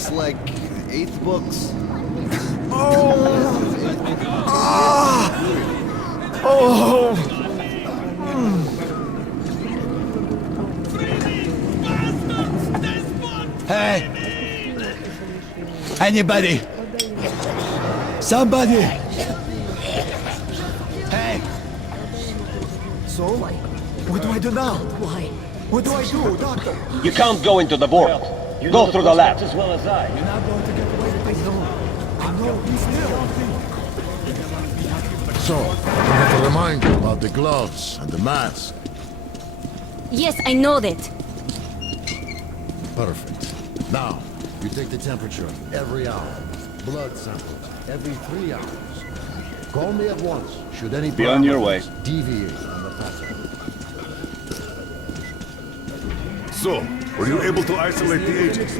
books, like 8th books. Hey! Anybody? Somebody! Hey! So? What do I do now? Why? What do I do, Doctor? You can't go into the vault. Go through the lab. As well as I. You're not going to get away with this. I know, he's still. So, I have to remind you about the gloves and the mask. Yes, I know that. Perfect. Now, you take the temperature every hour. Blood samples every 3 hours. Call me at once, should any Be on your way. parameters deviate from the pattern. So, were you able to isolate the agent?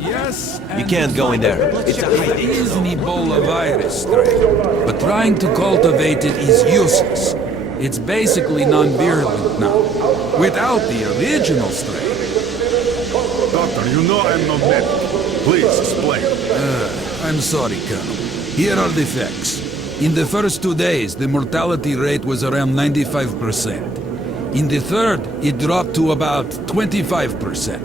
Yes. You can't go in there. It's a high It is an Ebola virus strain, but trying to cultivate it is useless. It's basically non-virulent now, without the original strain. Doctor, you know I'm no medic. Please, explain. I'm sorry, Colonel. Here are the facts. In the first 2 days, the mortality rate was around 95%. In the third, it dropped to about 25%.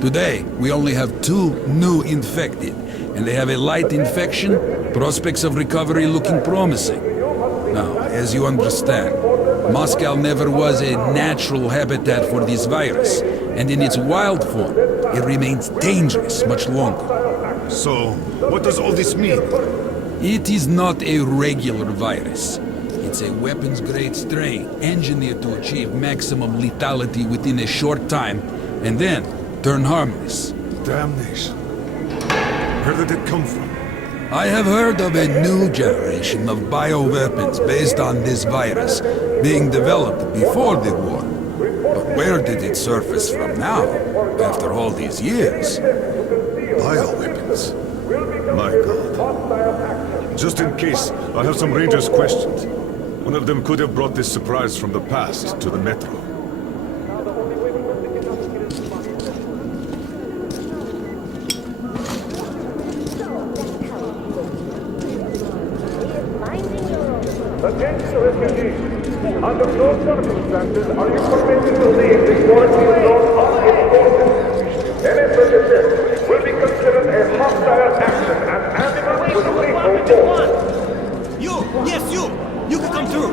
Today, we only have 2 new infected, and they have a light infection, prospects of recovery looking promising. Now, as you understand, Moscow never was a natural habitat for this virus, and in its wild form, it remains dangerous much longer. So, what does all this mean? It is not a regular virus. It's a weapons-grade strain engineered to achieve maximum lethality within a short time, and then turn harmless. Damnation. Where did it come from? I have heard of a new generation of bioweapons based on this virus being developed before the war. But where did it surface from now, after all these years? Bioweapons. My God. Just in case, I have some Rangers questions. One of them could have brought this surprise from the past to the Metro. Attention refugees. Under no circumstances are you permitted to leave the quarantine zone unescorted. Any such attempt will be considered a hostile action and animal with lethal force. You! Yes, you! You can come through!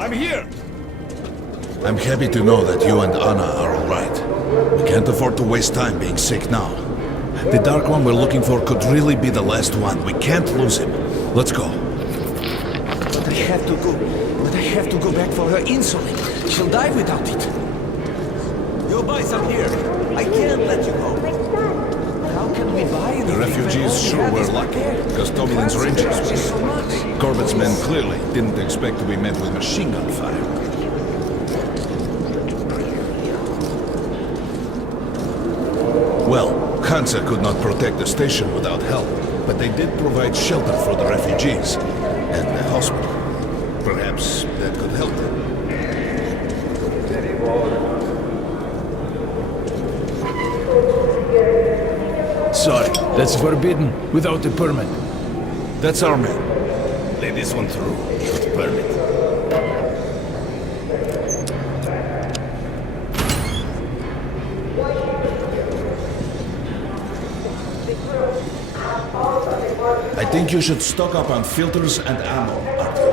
I'm here! I'm happy to know that you and Anna are all right. We can't afford to waste time being sick now. The Dark One we're looking for could really be the last one. We can't lose him. Let's go. But I have to go. But I have to go back for her insulin. She'll die without it. You'll buy some here. I can't let you go. How can we buy anything? The refugees sure were lucky, because Tomlin's Rangers were here. Corbett's men clearly didn't expect to be met with machine gun fire. Well, Hansa could not protect the station without help, but they did provide shelter for the refugees and the hospital. Perhaps that could help them. Sorry, that's forbidden without a permit. That's our man. Let this one through. With permit. I think you should stock up on filters and ammo, Arthur.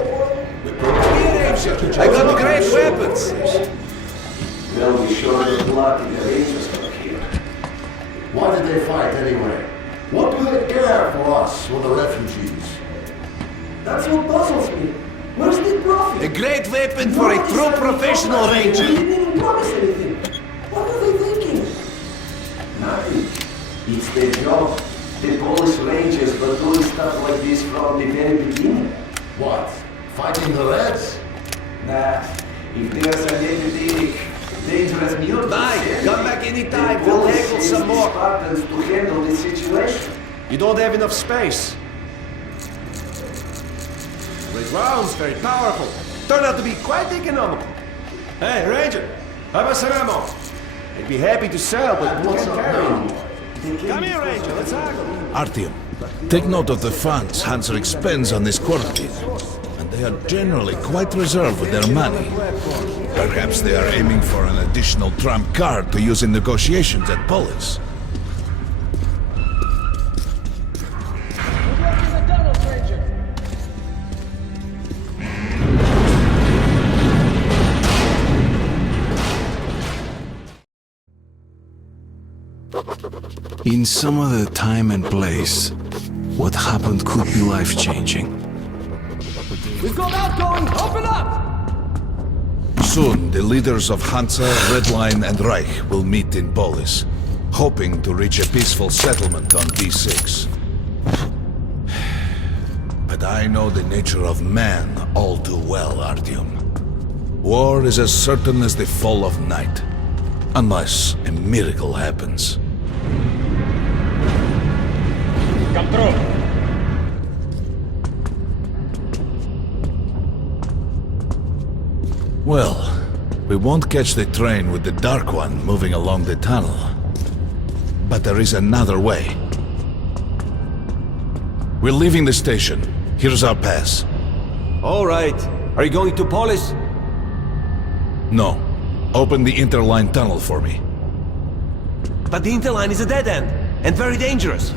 I got great weapons! They'll be sure to block the Rangers up here. Why did they fight anyway? What do they care for us or the refugees? That's what puzzles me. Where's the profit? A great weapon for a true professional We ranger. didn't even promise anything. What are they thinking? Nothing. It's their job. The Polish Rangers were doing stuff like this from the very beginning. What? Fighting the Reds? Nah, if there's an epidemic, dangerous mutants, Bye. Come back anytime. the We'll Polish tackle use some the more. Spartans to handle the situation. You don't have enough space. Great rounds, very powerful. Turned out to be quite economical. Hey, Ranger, how about some ammo? I'd be happy to sell, but what's What's up carry? now? Come here, Ranger, let's haggle. Artyom, take note of the funds Hanser expends on this quarantine. And they are generally quite reserved with their money. Perhaps they are aiming for an additional trump card to use in negotiations at Polis. In some other time and place, what happened could be life-changing. We've got outgoing! Open up! Soon, the leaders of Hansa, Redline, and Reich will meet in Polis, hoping to reach a peaceful settlement on D6. But I know the nature of man all too well, Artyom. War is as certain as the fall of night, unless a miracle happens. Come through. Well, we won't catch the train with the Dark One moving along the tunnel. But there is another way. We're leaving the station. Here's our pass. All right. Are you going to Polis? No. Open the interline tunnel for me. But the interline is a dead end, and very dangerous.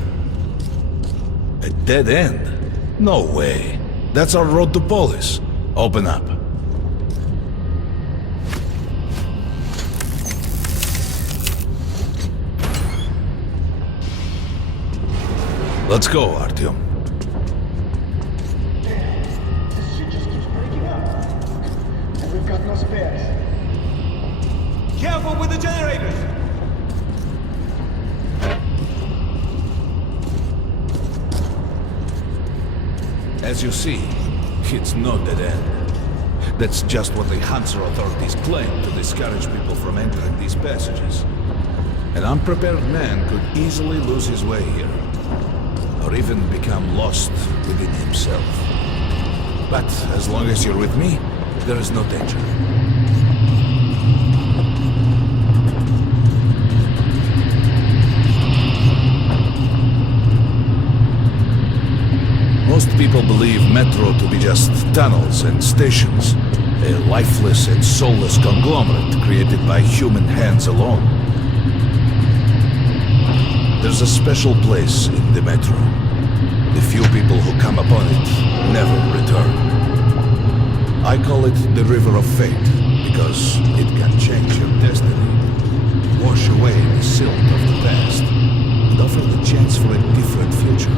A dead end? No way. That's our road to Polis. Open up. Let's go, Artyom. Careful with the generators! As you see, it's no dead end. That's just what the Hansa authorities claim to discourage people from entering these passages. An unprepared man could easily lose his way here, or even become lost within himself. But as long as you're with me, there is no danger. Most people believe metro to be just tunnels and stations, a lifeless and soulless conglomerate created by human hands alone. There's a special place in the metro. The few people who come upon it never return. I call it the River of Fate, because it can change your destiny, wash away the silt of the past, and offer the chance for a different future.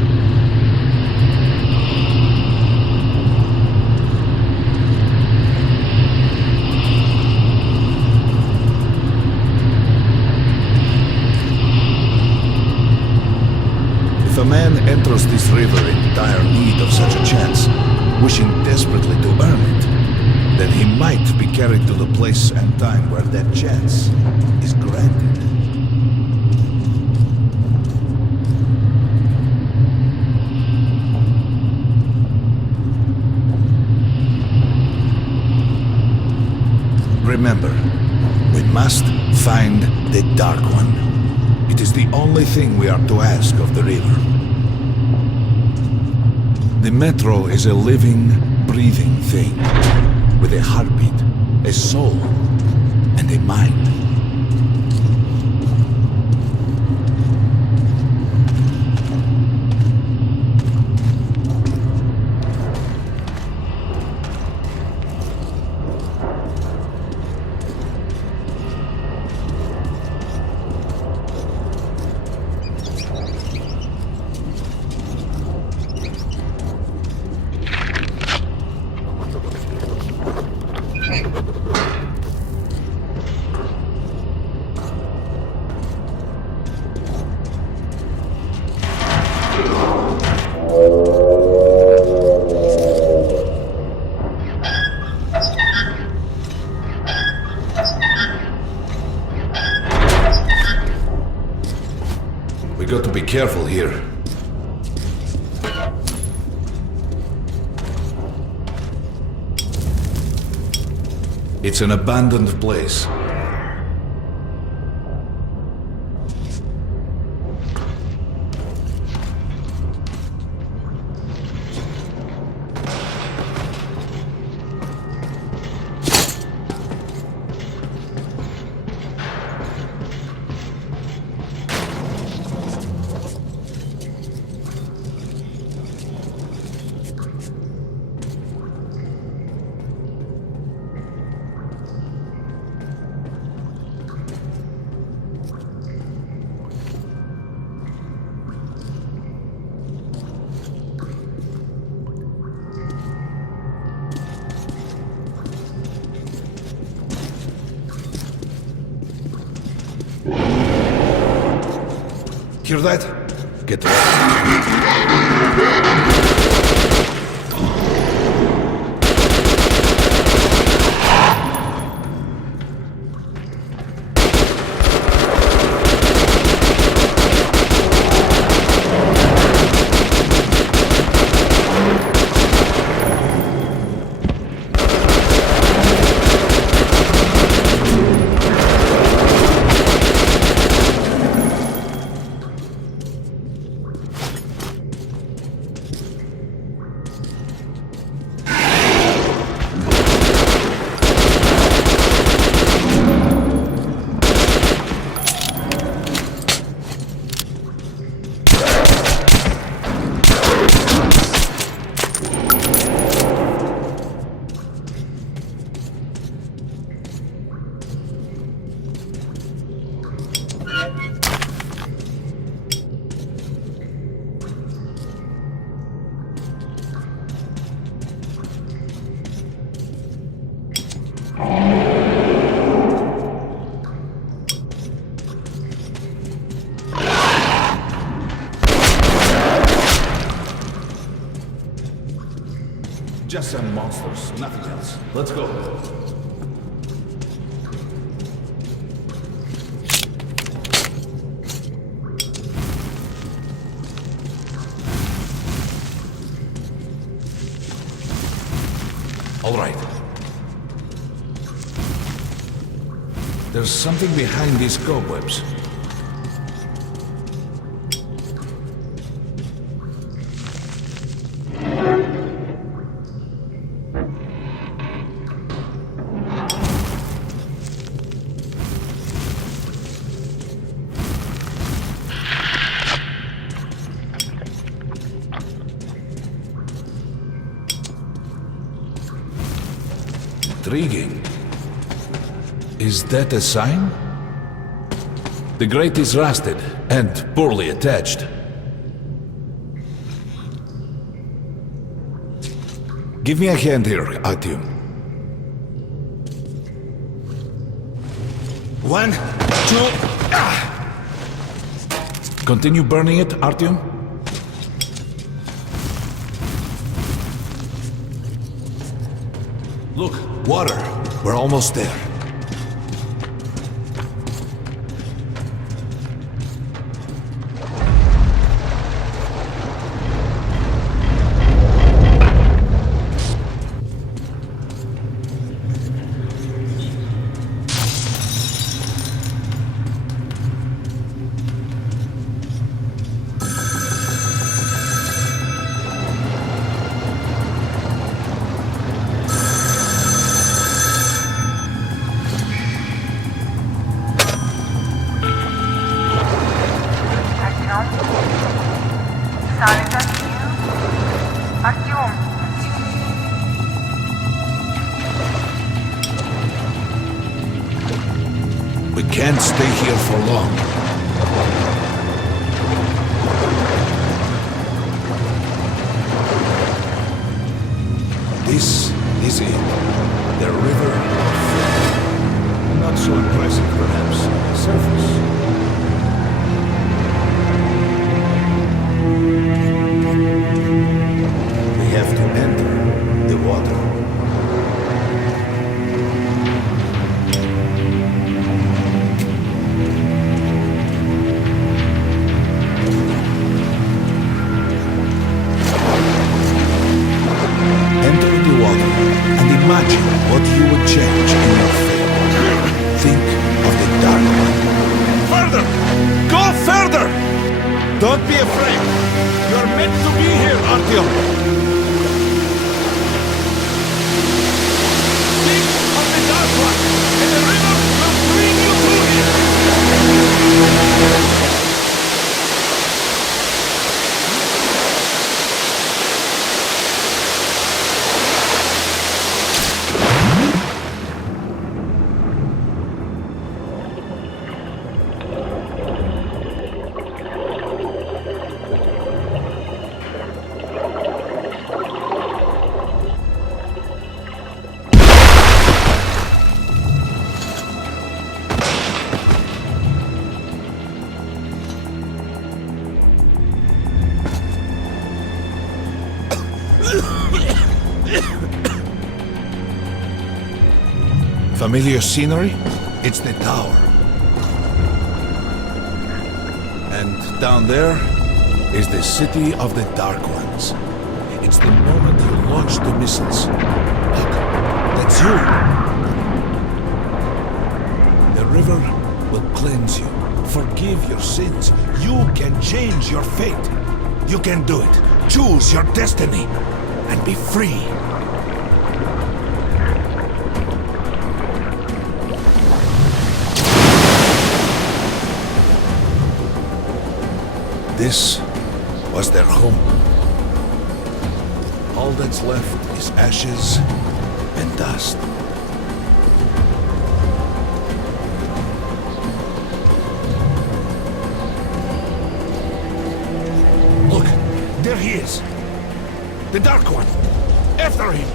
If a man enters this river in dire need of such a chance, wishing desperately to earn it, then he might be carried to the place and time where that chance is granted. Remember, we must find the Dark One. It is the only thing we are to ask of the river. The metro is a living, breathing thing, with a heartbeat, a soul, and a mind. It's an abandoned place. Hear that? Get ready. Just some monsters, nothing else. Let's go. All right. There's something behind these cobwebs. Intriguing. Is that a sign? The grate is rusted and poorly attached. Give me a hand here, Artyom. 1, 2... Continue burning it, Artyom. Look, water. We're almost there. We can't stay here for long. This is it. The river of fire. Not so impressive, perhaps. Surface. We have to enter the water. Enter the water and imagine what you would change in Artyom! Think of the Dark One, and the river will bring you to him! Familiar scenery? It's the tower. And down there is the city of the Dark Ones. It's the moment you launch the missiles. Look, that's you. The river will cleanse you, forgive your sins. You can change your fate. You can do it. Choose your destiny and be free. This was their home. All that's left is ashes and dust. Look, there he is. The Dark One. After him.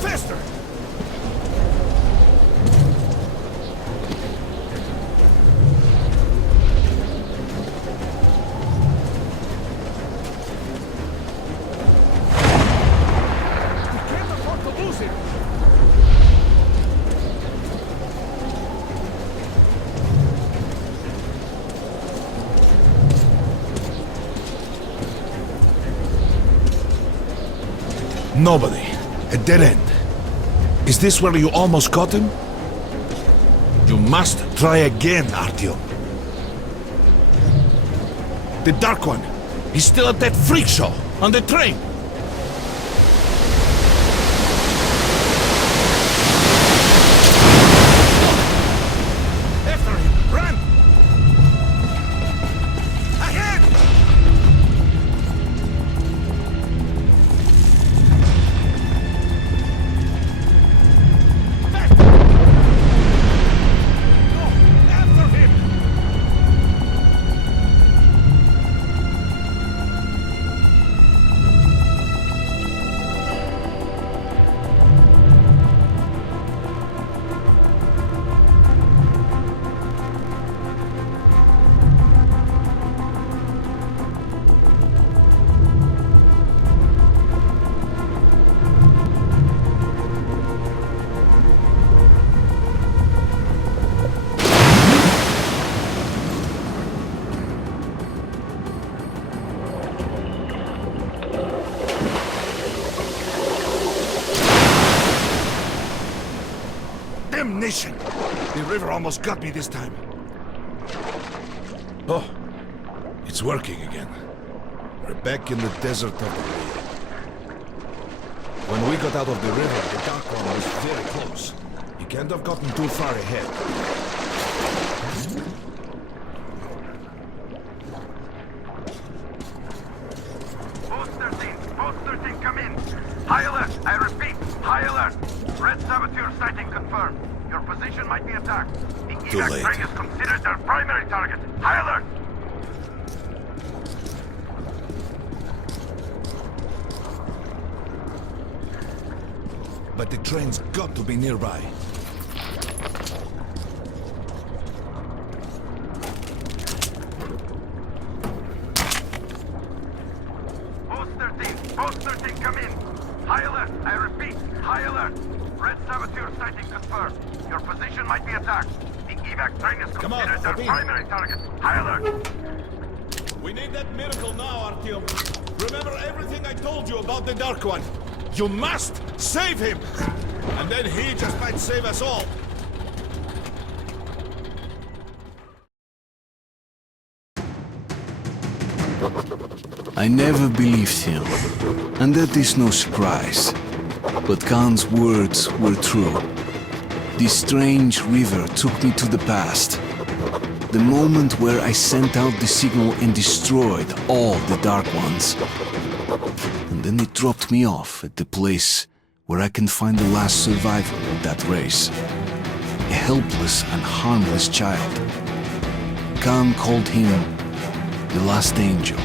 Faster! Nobody. A dead end. Is this where you almost caught him? You must try again, Artyom. The Dark One. He's still at that freak show on the train. After him. Run! Ahead! Damnation! The river almost got me this time. Oh, it's working again. We're back in the desert of the Rio. When we got out of the river, the Dark One was very close. He can't have gotten too far ahead. Post 13, come in. High alert, I repeat, high alert. Red saboteur sighting confirmed. Your position might be attacked. The evac train is considered their primary target. High alert! But the train's got to be nearby. Post 13, come in. High alert, I repeat, high alert. Red saboteur sighting confirmed. Your position might be attacked. The evac train is considered their primary target. High alert! We need that miracle now, Artyom. Remember everything I told you about the Dark One. You must save him! And then he just might save us all. I never believed him, and that is no surprise. But Khan's words were true. This strange river took me to the past. The moment where I sent out the signal and destroyed all the Dark Ones. And then it dropped me off at the place where I can find the last survivor of that race. A helpless and harmless child. Khan called him the last angel.